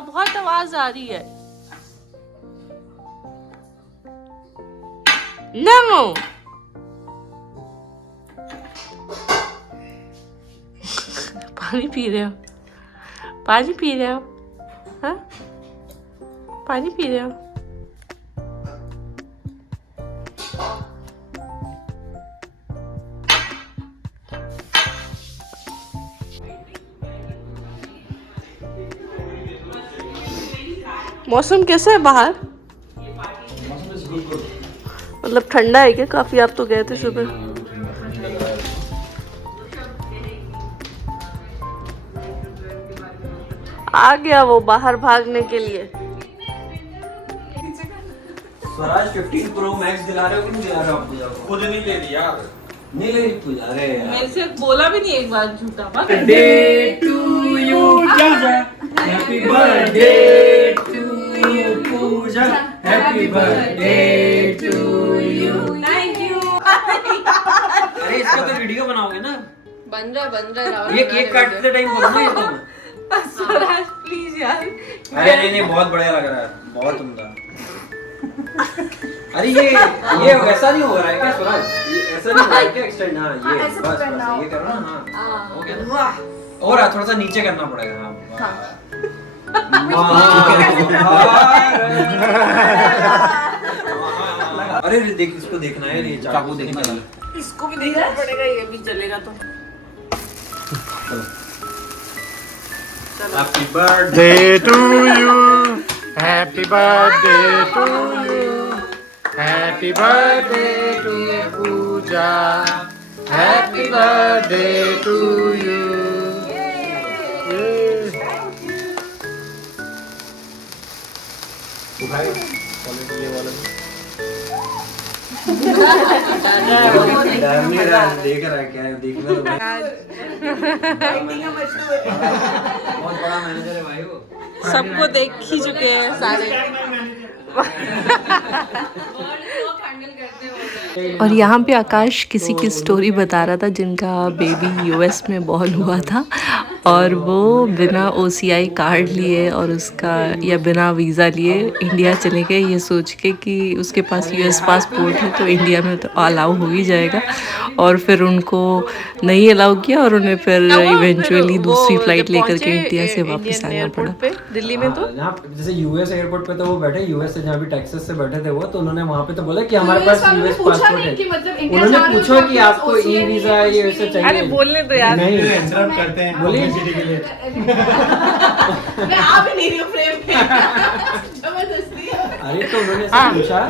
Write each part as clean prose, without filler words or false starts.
का बहुत आवाज आ रही है। नमो पानी पी रहे हो? पानी पी रहे हो? हाँ, पानी पी रहे हो? मौसम कैसा है बाहर? मतलब ठंडा है क्या काफी? आप तो गए थे सुबह। आ गया वो बाहर भागने के लिए। स्वराज 15 प्रो मैक्स दिला रहे हो कि नहीं दिला रहे हो? आप पूजा को खुद नहीं ले लिया। नहीं ले पूजा रे यार। मेरे से बोला भी नहीं एक बार झूठा। Birthday to you Puja, happy birthday to you Puja, happy birthday to you. Thank you. अरे इसका तो वीडियो बनाओगे ना? बन रहा है। ये केक काटते टाइम बोलो ना ये तो। स्वराज प्लीज यार। अरे नहीं बहुत बढ़िया लग रहा है, बहुत उम्दा। अरे ये वैसा नहीं हो रहा है क्या स्वराज? ये ऐसा नहीं हो रहा है क्या एक्सटेंड? हाँ ये बस ये करो ना। हाँ हो गया ना। और थोड़ा सा नीचे करना पड़ेगा। हाँ अरे देख इसको देखना है, ये चाकू देखना है। इसको भी देखना पड़ेगा, ये भी चलेगा तो। Happy birthday to you, happy birthday to you, happy birthday to Puja, happy birthday to you. देख रहा है क्या? देखना तो बहुत बड़ा मैनेजर है भाई वो। सबको देख ही चुके हैं सारे। और यहाँ पे आकाश किसी की स्टोरी बता रहा था जिनका बेबी यूएस में बॉर्न हुआ था और वो बिना ओसीआई कार्ड लिए और उसका या बिना वीज़ा लिए इंडिया चले गए, ये सोच के कि उसके पास यूएस पासपोर्ट है तो इंडिया में तो अलाउ हो ही जाएगा। और फिर उनको नहीं अलाउ किया और उन्हें फिर इवेंचुअली दूसरी फ्लाइट लेकर के इंडिया से वापस आना पड़ा। दिल्ली में तो जैसे यूएस एयरपोर्ट पे तो वो बैठे, यूएस से जहाँ भी टेक्सास से बैठे थे वो, तो उन्होंने वहाँ पे तो बोला कि हमारे पास यूएस पासपोर्ट है। उन्होंने पूछा कि आपको ई वीजा ये वैसे चाहिए। अरे बोलने दो यार। नहीं इंटरप्ट करते हैं, बोलिए। मैं आ भी नहीं रही हूँ फ्रेम में। जबरदस्ती। अरे तो उन्होंने ऐसे पूछा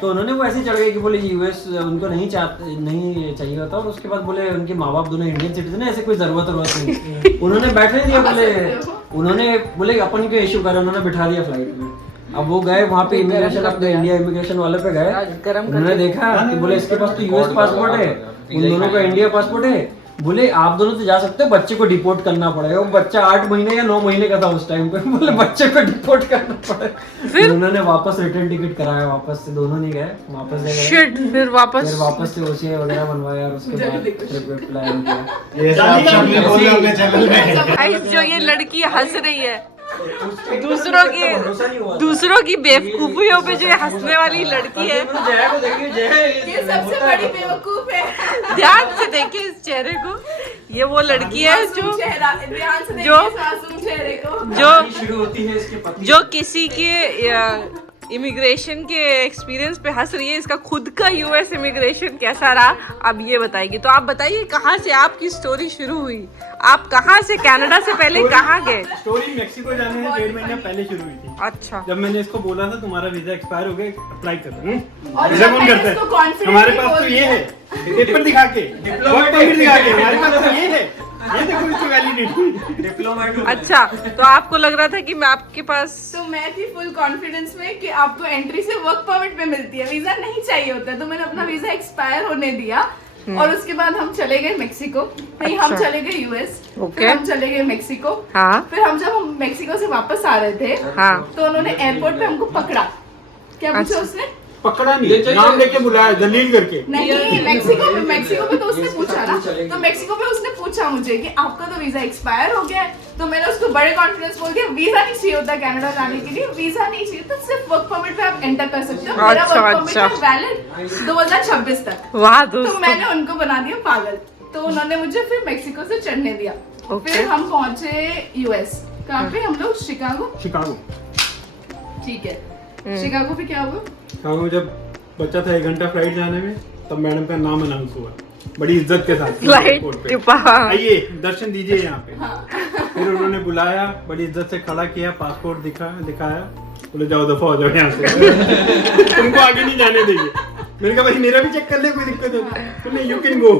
तो उन्होंने वो ऐसे चढ़ गए कि बोले यूएस उनको नहीं चाहिए होता, और उसके बाद बोले उनके माँ बाप दोनों इंडियन सिटीजन है, ऐसे कोई जरूरत नहीं। उन्होंने बैठने दिया, बोले उन्होंने बोले अपन को इश्यू करा, उन्होंने बिठा दिया फ्लाइट में। अब वो गए वहाँ पे इमिग्रेशन, अपने इंडिया इमिग्रेशन वाले पे गए, उन्होंने देखा कि बोले इसके पास तो यूएस पासपोर्ट है, उन दोनों का इंडिया पासपोर्ट है। बोले आप दोनों तो जा सकते हो, बच्चे को डिपोर्ट करना पड़ेगा। वो बच्चा 8 महीने या 9 महीने का था उस टाइम पे। बोले बच्चे को डिपोर्ट करना पड़ेगा। फिर उन्होंने वापस रिटर्न टिकट कराया, वापस से दोनों नहीं गए, वापस ले गए। फिर वापस से ओसीआई वगैरह बनवाया और उसके बाद ट्रिप प्लान किया। जो ये लड़की हंस रही है दूसरों की बेवकूफियों पे, जो हंसने वाली लड़की है, ये सबसे बड़ी बेवकूफ है। ध्यान से देखिए इस चेहरे को। ये वो लड़की है जो किसी के इमिग्रेशन के एक्सपीरियंस पे हंस रही है। इसका खुद का यूएस इमिग्रेशन कैसा रहा अब ये बताएगी। तो आप बताइए कहाँ से आपकी स्टोरी शुरू हुई? आप कहाँ से, कनाडा से पहले कहाँ गए? स्टोरी मेक्सिको जाने से 1.5 महीना पहले शुरू हुई थी। अच्छा। जब मैंने इसको बोला था तुम्हारा वीजा एक्सपायर हो गया, अप्लाई कर दो। और वीजा कौन करता है? हमारे पास तो ये है, पेपर दिखा के, वर्क परमिट दिखा के, हमारे पास तो ये है, ये देखो इसकी वैलिडिटी, डिप्लोमेट। अच्छा, तो आपको लग रहा था कि मैं आपके पास, तो मैं थी फुल कॉन्फिडेंस में कि आपको एंट्री से वर्क परमिट पे मिलती है, वीजा नहीं चाहिए होता है। तो मैंने अपना वीजा एक्सपायर होने दिया और उसके बाद हम चले गए मेक्सिको। नहीं, हम चले गए यूएस, फिर हम चले गए मेक्सिको। हाँ। फिर हम जब हम मेक्सिको से वापस आ रहे थे, हाँ, तो उन्होंने एयरपोर्ट पे हमको पकड़ा। क्या पूछा उसने? पकड़ा नहीं, नाम लेके बुलाया, दलील करके। नहीं, मेक्सिको पे तो उसने पूछा ना, तो मेक्सिको पे उसने पूछा मुझे कि आपका तो वीजा एक्सपायर हो गया है, तो मैंने उसको बड़े कॉन्फिडेंस बोल दिया वीजा नहीं चाहिए होता कनाडा जाने के लिए, वीजा नहीं चाहिए तो सिर्फ वर्क परमिट पे आप एंटर कर सकते हो। मेरा अच्छा, वर्क परमिट अच्छा। है वैलिड 2026 तक। वाह तो दोस्तों। मैंने उनको बना दिया पागल, तो उन्होंने मुझे फिर मेक्सिको से चढ़ने दिया। Okay. फिर हम पहुंचे यूएस। कहाँ पे हम लोग? शिकागो। शिकागो। ठीक है, शिकागो पे क्या हुआ? शिकागो जब बचा था 1 घंटा फ्लाइट जाने में, तब मैडम का नाम अनाउंस हुआ बड़ी इज्जत के साथ फ्लाइट एयरपोर्ट पे। टिपा। आइए दर्शन दीजिए यहाँ पे। हाँ। फिर उन्होंने बुलाया, बड़ी इज्जत से खड़ा किया, पासपोर्ट दिखाया, बोले जाओ दफा हो जाओ यहाँ से तुमको आगे नहीं जाने देंगे। मैंने कहा भाई मेरा भी चेक कर ले, कोई दिक्कत हो तो नहीं, यू कैन गो।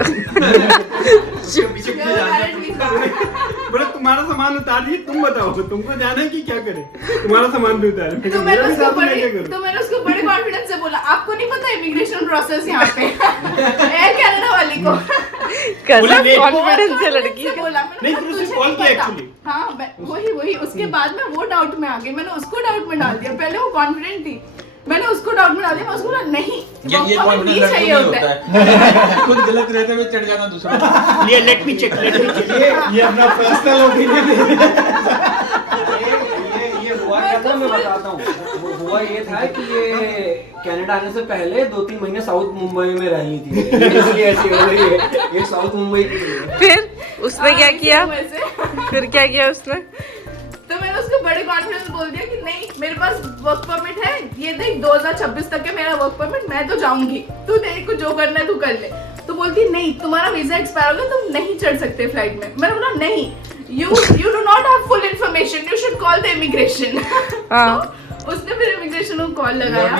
बोले तुम्हारा सामान उतार दिए, तुम बताओ तुमको जाना है कि क्या करे, तुम्हारा सामान भी उतार। तो मैंने उसको बड़े कॉन्फिडेंस से बोला आपको नहीं पता इमिग्रेशन प्रोसेस यहाँ पे एयर कनाडा वाली को। कैसा कॉन्फिडेंस है लड़की से का। बोला मैंने नहीं, कहा, फिर उसने तुझे कॉल नहीं किया पता। actually। हाँ वही उसके बाद में वो डाउट में आ गई, मैंने उसको डाउट में डाल दिया। पहले वो कॉन्फिडेंट थी, मैंने उसको डाउट में डाल दिया। मैं उसको बोला नहीं ये work permit कॉन्फिडेंस चाहिए नहीं होता होता है। है। खुद गलत रहते हुए चढ़ जाना दूसरा। ये लेट मी चेक ये अपना पर्सनल ओपिनियन ये हुआ क्या था मैं बताता हूँ। हुआ ये था कि ये कनाडा आने से पहले 2-3 महीने साउथ मुंबई में रही थी, इसलिए ऐसी हो रही है। ये साउथ मुंबई की है। फिर उसने क्या किया? वैसे फिर क्या किया उसने? तो मैंने उसको बड़े कॉन्फिडेंस बोल दिया कि नहीं मेरे पास वर्क परमिट है, ये देख 2026 तक है मेरा वर्क परमिट, मैं तो जाऊंगी, तू तेरे को जो करना है तू कर ले। तो बोलती नहीं तुम्हारा वीजा एक्सपायर हो गया, तुम नहीं चढ़ सकते फ्लाइट में। मैंने बोला नहीं, you do not have full information, you should call the immigration। हाँ। तो उसने फिर इमिग्रेशन को कॉल लगाया।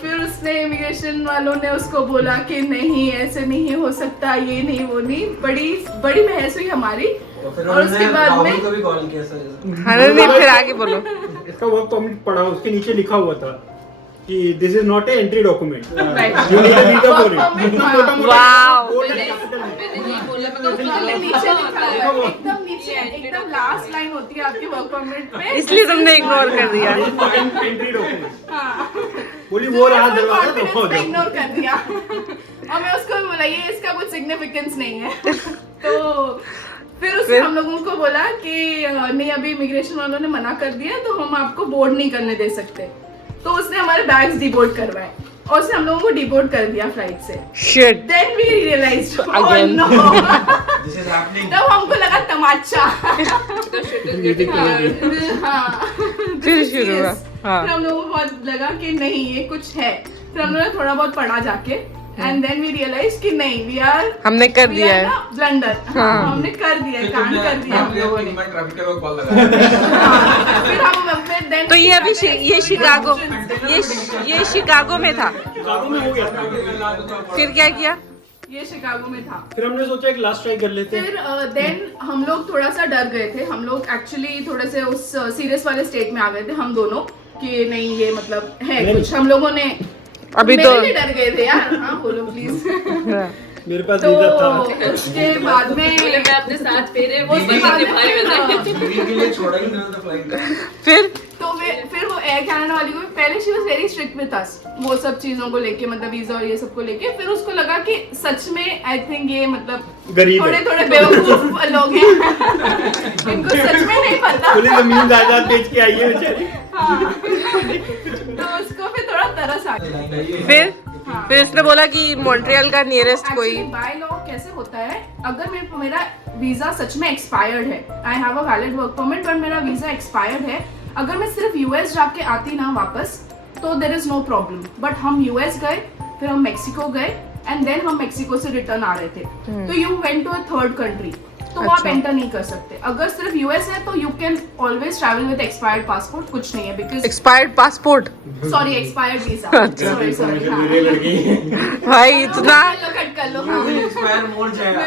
फिर उसने इमिग्रेशन वालों ने उसको बोला कि नहीं ऐसे नहीं हो सकता, ये नहीं वो नहीं, बड़ी बड़ी बहस हुई हमारी। तो फिर और उसके बाद में को भी कॉल किया सर। हाँ नहीं फिर आगे बोलो। इसका वर्क परमिट पढ़ा, उसके नीचे लिखा हुआ था कि this is not a entry document, Right. You need a visa for Work permit, it. हाँ। वाओ। उसमें नीचे लिखा हुआ है, एकदम नीचे एकदम लास्ट लाइन होती है आपके वर्क परमिट पे। इसलिए तुमने इग्नोर कर दिया। Entry document. हाँ। बोली वो रहा दरवाजा, confidence दफा हो पे जाओ। इग्नोर कर दिया। और मैं उसको भी बोला ये इसका कुछ सिग्निफिकेंस नहीं है। तो फिर उसने हम लोगों को बोला कि नहीं अभी इमिग्रेशन वालों ने मना कर दिया तो हम आपको बोर्ड नहीं करने दे सकते। तो उसने हमारे बैग्स डिबोर्ड करवाए और उसने हम लोगों को डिबोर्ड कर दिया फ्लाइट से। Shit. Then we realized, oh Again. no. This is happening. तब हमको लगा तमाचा। हाँ। फिर शुरू हुआ। हाँ। फिर हम लोगों को बहुत लगा कि नहीं ये कुछ है। फिर हम लोगों ने थोड़ा बहुत पढ़ा जाके एंड देन वी रियलाइज कि नहीं वी आर हमने कर दिया है। ब्लंडर। हाँ। हमने कर दिया है, कांड कर दिया हम लोगों ने। ट्रैफिक को कॉल लगा। हाँ, फिर हम फिर then तो ये अभी ये शिकागो ये शिकागो में था। शिकागो में हो गया था। फिर क्या किया? ये शिकागो में था। फिर हमने सोचा एक लास्ट ट्राई कर लेते हैं। फिर देन हम लोग थोड़ा सा डर गए थे। हम लोग एक्चुअली थोड़े से उस सीरियस वाले स्टेट में आ गए थे हम दोनों कि नहीं ये मतलब है नहीं। कुछ। हम लोगों ने अभी मेरे तो लिए डर गए थे यार। हाँ बोलो प्लीज। मेरे पास तो वीजा था। उसके बाद में मैं अपने साथ फेरे वो उसके बाद में बीवी के लिए छोड़ा ही नहीं था फ्लाइट। फिर तो फिर वो एयर कनाडा वाली को पहले she was very strict with us वो सब चीजों को लेके, मतलब वीजा और ये सब को लेके। फिर उसको लगा कि सच में आई थिंक ये मतलब गरीब थोड़े है। थोड़े बेवकूफ लोग हैं। इनको सच में नहीं पता। बोली जमीन जायदाद बेच के आई है बेचारी। हाँ। तो उसको फिर थोड़ा तरस आ गया। फिर उसने बोला कि मॉन्ट्रियल का नियरेस्ट कोई। बाय लॉ कैसे होता है, अगर मेरा वीजा सच में एक्सपायर्ड है, I have a valid work permit but मेरा वीजा एक्सपायर्ड है, अगर मैं सिर्फ यूएस जाके आती ना वापस तो there is no problem. But हम यूएस गए, फिर हम मेक्सिको गए एंड देन हम मेक्सिको से रिटर्न आ रहे थे। तो you went to a third country, तो आप एंटर नहीं कर सकते। अगर सिर्फ यूएस है तो you can always travel with expired passport, कुछ नहीं है because expired passport. Sorry expired visa. Sorry sorry मेरे लड़की। भाई इतना कट कर लो। हाँ। एक्सपायर मोड जाएगा।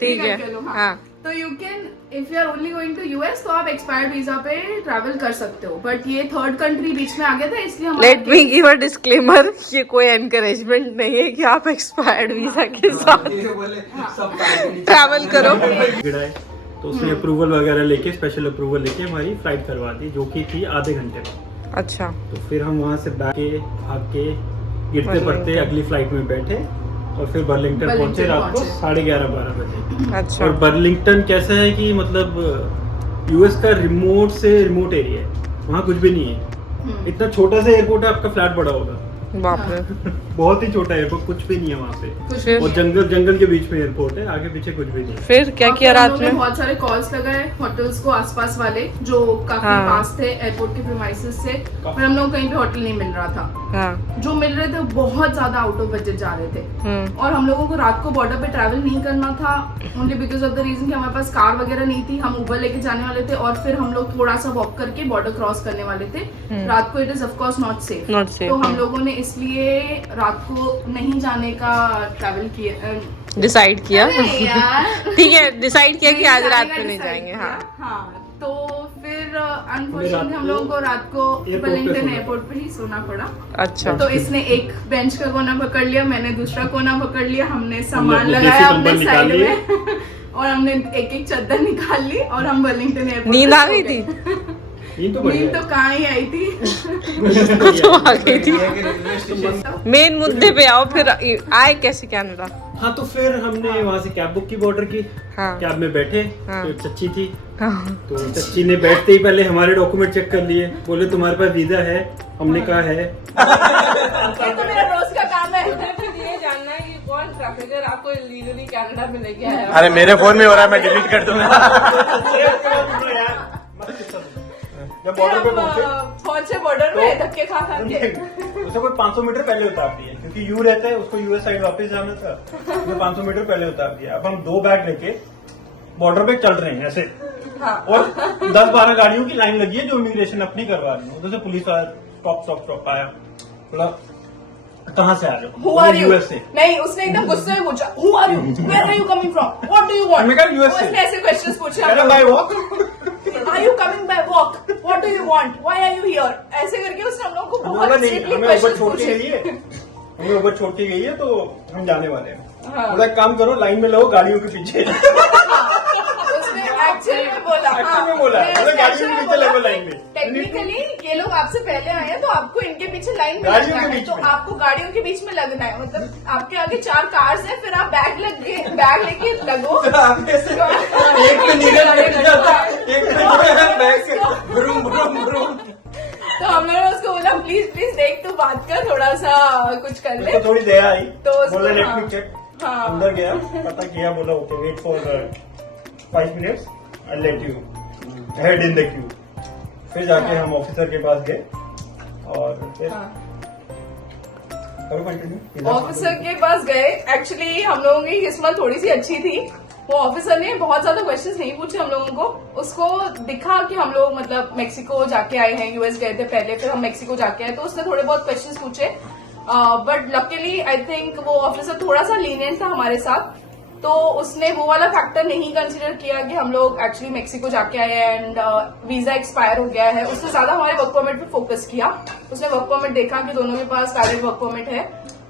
ठीक है। कर लो, हाँ। तो you can if you are only going to US तो आप एक्सपायर्ड वीजा पे ट्रैवल कर सकते हो। बट ये थर्ड कंट्री बीच में आ गया था इसलिए हमारा let me give a disclaimer, ये कोई एनकरेजमेंट नहीं है कि आप एक्सपायर्ड वीजा के साथ ट्रैवल करो। गिरा है तो उसने अप्रूवल वगैरह लेके, स्पेशल अप्रूवल लेके हमारी फ्लाइट करवा दी, जो कि थी आधे घंटे में। अच्छा। तो फिर हम वहाँ से भाग के गिरते पड़ते अगली फ्लाइट में बैठे और फिर बर्लिंगटन पहुंचे रात को पहुंचे। 11:30-12 बजे। अच्छा और बर्लिंगटन कैसा है कि मतलब यूएस का रिमोट से रिमोट एरिया है, वहाँ कुछ भी नहीं है। इतना छोटा सा एयरपोर्ट है, आपका फ्लैट बड़ा होगा। बाप रे। बहुत ही छोटा एयरपोर्ट, कुछ भी नहीं है वहाँ पे। फिर और जंगल के बीच में एयरपोर्ट है, आगे पीछे कुछ भी नहीं है। फिर क्या और किया फिर हम रात लोग ने में? बहुत सारे कॉल्स लगाए होटल्स को आसपास वाले जो काफी हाँ। पास थे एयरपोर्ट के प्रीमाइसेस से, पर हम लोग कहीं भी होटल नहीं मिल रहा था। हाँ जो मिल रहे थे बहुत ज्यादा आउट ऑफ बजट जा रहे थे। और हम लोगों को रात को बॉर्डर पे ट्रैवल नहीं करना था, only because of the reason कि हमारे पास कार वगैरह नहीं थी। हम उबर लेके जाने वाले थे और फिर हम लोग थोड़ा सा वॉक करके बॉर्डर क्रॉस करने वाले थे। रात को it is of course not safe, not तो हम लोगों ने इसलिए रात को नहीं जाने का ट्रैवल किया। डिसाइड किया। अरे यार ठीक है, डिसाइड किया कि आज जाने रात का में नहीं decide जाएंगे। किया। हाँ हाँ, तो फिर रात अनफॉर्चुनेटली हम को लोगों को रात को एयरपोर्ट पे वेलिंगटन सोना एयरपोर्ट पे ही सोना पड़ा। अच्छा। तो इसने एक बेंच का कोना पकड़ लिया, मैंने दूसरा कोना पकड़ लिया। हमने सामान अपने लगाया देसी अपने कंबल साइड निकाल में और हमने एक एक चादर निकाल ली और हम वेलिंगटन एयरपोर्ट नींद पे आ सो गई गए। थी? नींद तो नींद बढ़िया तो कहाँ ही आई थी। तो आ गई थी। रेलवे स्टेशन मेन मुद्दे पे आओ, फिर आए कैसे कनाडा? हाँ, तो फिर हमने वहाँ से कैब बुक की बॉर्डर की। हाँ कैब में बैठे, हाँ। फिर चच्ची थी, हाँ तो चच्ची ने बैठते ही पहले हमारे डॉक्यूमेंट चेक कर लिए। बोले तुम्हारे पास वीजा है? हमने कहा है। ये तो मेरा रोज का काम है। ये जानना है कि कौन ट्रैफिकर आपको इलीगली कनाडा में लेके आया। अरे मेरे फोन में हो रहा है, मैं डिलीट कर दूंगा। जब फिर बॉर्डर पे हम पहुंचे पहुंचे बॉर्डर में धक्के खा खा के। उसे कोई 500 मीटर पहले उतार दिए, क्योंकि यू रहता है, उसको यूएस साइड वापस जाना था। उसे 500 मीटर पहले उतार दिया। अब हम 2 बैग लेके बॉर्डर पे चल रहे हैं ऐसे, और 10-12 गाड़ियों की लाइन लगी है जो इमिग्रेशन अपनी करवा रही है। उधर से पुलिस वाला स्टॉप आया, बोला कहाँ से आ रहे Who हो? are you? यूएस से। नहीं, उसने एकदम गुस्से में पूछा Who are you? Where are you coming from? What do you want? मैं कहा US से। उसने ऐसे क्वेश्चंस पूछे अरे भाई walk. Are you coming by walk? What do you want? Why are you here? ऐसे करके उसने हम लोगों को बोला बहुत नहीं, स्ट्रिक्टली हमें ऊपर क्वेश्चंस छोड़ के पूछे। गई है, हमें ऊपर छोड़ के गई है, तो हम जाने वाले हैं। हाँ। बोला एक काम करो, लाइन में लगो गाड़ियों के पीछे। उसने एक्चुअल में बोला। Actual में बोला, बोला गाड़ियों के पीछे लगो लाइन में। टेक्निकली ये लोग आपसे पहले आए हैं तो आपको इनके पीछे लाइन में गाड़ियों लगना के है, बीच तो में। आपको गाड़ियों के बीच में लगना है। मतलब आपके आगे 4 कार्स हैं, फिर आप बैग लेके लगो। एक पे निकल जाता, एक पे बैग से ब्रूम ब्रूम ब्रूम। तो हम लोगों ने उसको बोला प्लीज देख तू बात कर, थोड़ा सा कुछ कर ले। उसको थोड़ी दया आई, तो उसको- बोला लेट हाँ। Me check. हाँ। अंदर गया, पता किया, बोला okay wait for 5 minutes, I let you head in the queue. फिर जाके हम ऑफिसर के पास गए और फिर करो कंटिन्यू। ऑफिसर के पास गए। एक्चुअली हम लोगों की किस्मत थोड़ी सी अच्छी थी, वो ऑफिसर ने बहुत ज्यादा क्वेश्चंस नहीं पूछे हम लोगों को। उसको दिखा कि हम लोग मतलब मेक्सिको जाके आए हैं, यूएस गए थे पहले, फिर हम मेक्सिको जाके आए, तो उसने थोड़े बहुत क्वेश्चंस पूछे। बट लकीली आई थिंक वो ऑफिसर थोड़ा सा लीनियंट था हमारे साथ, तो उसने वो वाला फैक्टर नहीं कंसिडर किया कि हम लोग एक्चुअली मेक्सिको जाके आए हैं एंड वीजा एक्सपायर हो गया है। उसने ज्यादा हमारे वर्क परमिट पे फोकस किया। उसने वर्क परमिट देखा कि दोनों के पास वैलिड वर्क परमिट है,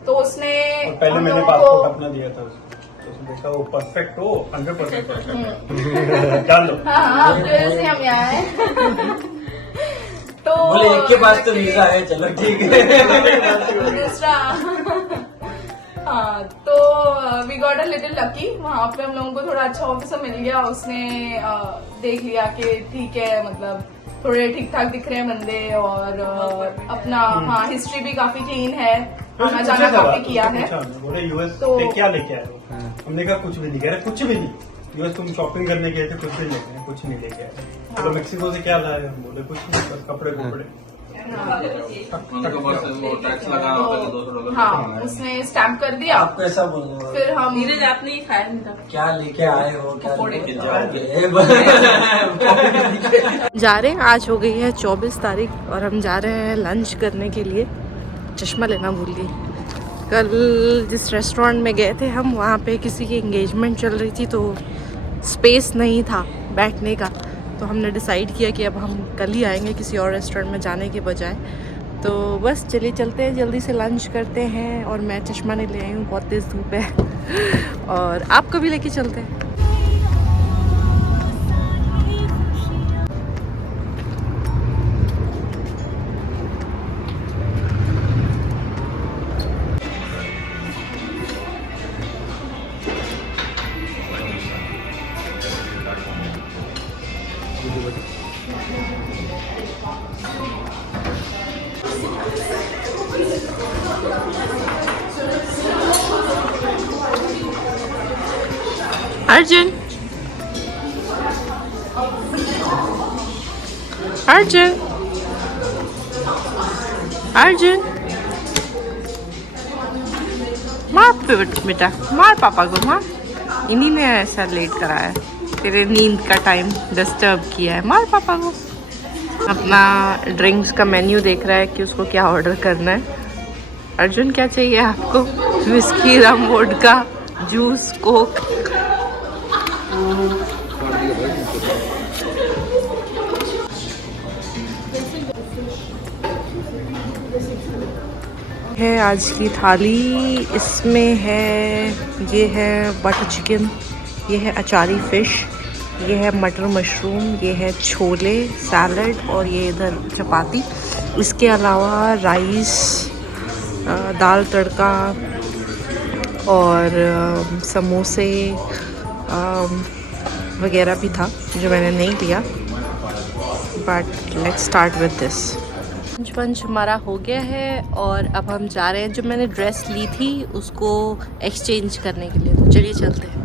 तो उसने और पहले हम मैंने लोगों पासपोर्ट को अपना दिया था उसको, तो उसने देखा वो परफेक्ट हो, 100% परफेक्ट डाल दो। हाँ से हम यहाँ आए। तो बोले एक के पास तो वीजा है, चलो ठीक है। दूसरा हाँ, तो we got a little lucky. वहाँ पे हम लोगों को थोड़ा अच्छा ऑफिसर मिल गया। उसने देख लिया कि ठीक है, मतलब थोड़े ठीक ठाक दिख रहे हैं बंदे, और अपना हाँ हिस्ट्री भी काफी क्लीन है, आना जाना काफी किया है। बोले यूएस तो- से क्या लेके आए हो? हमने कहा कुछ भी नहीं। कह रहे कुछ भी नहीं, यूएस तुम शॉपिंग करने गए थे, कुछ भी लेके आए? कुछ नहीं लेके आए। तो मेक्सिको से क्या लाए? हम बोले कुछ नहीं, बस कपड़े कपड़े। उनको बस वो टैक्स लगाना होता है $200। हाँ, उसने स्टैम्प कर दिया। आपको ऐसा बोलने वाला। फिर हम नीरज आपने ही खाया नहीं था। क्या लेके आए हो, क्या लेके जाओगे? जा रहे हैं। आज हो गई है 24 तारीख और हम जा रहे हैं लंच करने के लिए। चश्मा लेना भूल गई। कल जिस रेस्टोरेंट में गए थे हम, वहाँ पे किसी की एंगेजमेंट चल रही थी, तो स्पेस नहीं था बैठने का, तो हमने डिसाइड किया कि अब हम कल ही आएंगे किसी और रेस्टोरेंट में जाने के बजाय। तो बस चलिए चलते हैं, जल्दी से लंच करते हैं। और मैं चश्मा नहीं ले आई हूँ, बहुत तेज़ धूप है। और आपको भी लेके चलते हैं। अर्जुन, अर्जुन, अर्जुन, मार बेटा, मार पापा को मार। इन्हीं ने ऐसा लेट कराया, तेरे नींद का टाइम डिस्टर्ब किया है, मार पापा को। अपना ड्रिंक्स का मेन्यू देख रहा है कि उसको क्या ऑर्डर करना है। अर्जुन, क्या चाहिए आपको? विस्की, रम, वोडका, जूस, कोक। है आज की थाली, इसमें है, ये है बटर चिकन, ये है अचारी फ़िश, ये है मटर मशरूम, ये है छोले, सैलड और ये इधर चपाती। इसके अलावा राइस, दाल तड़का और समोसे वगैरह भी था जो मैंने नहीं लिया। But let's start with this. Lunch हमारा हो गया है और अब हम जा रहे हैं, जो मैंने ड्रेस ली थी उसको एक्सचेंज करने के लिए, तो चलिए चलते हैं।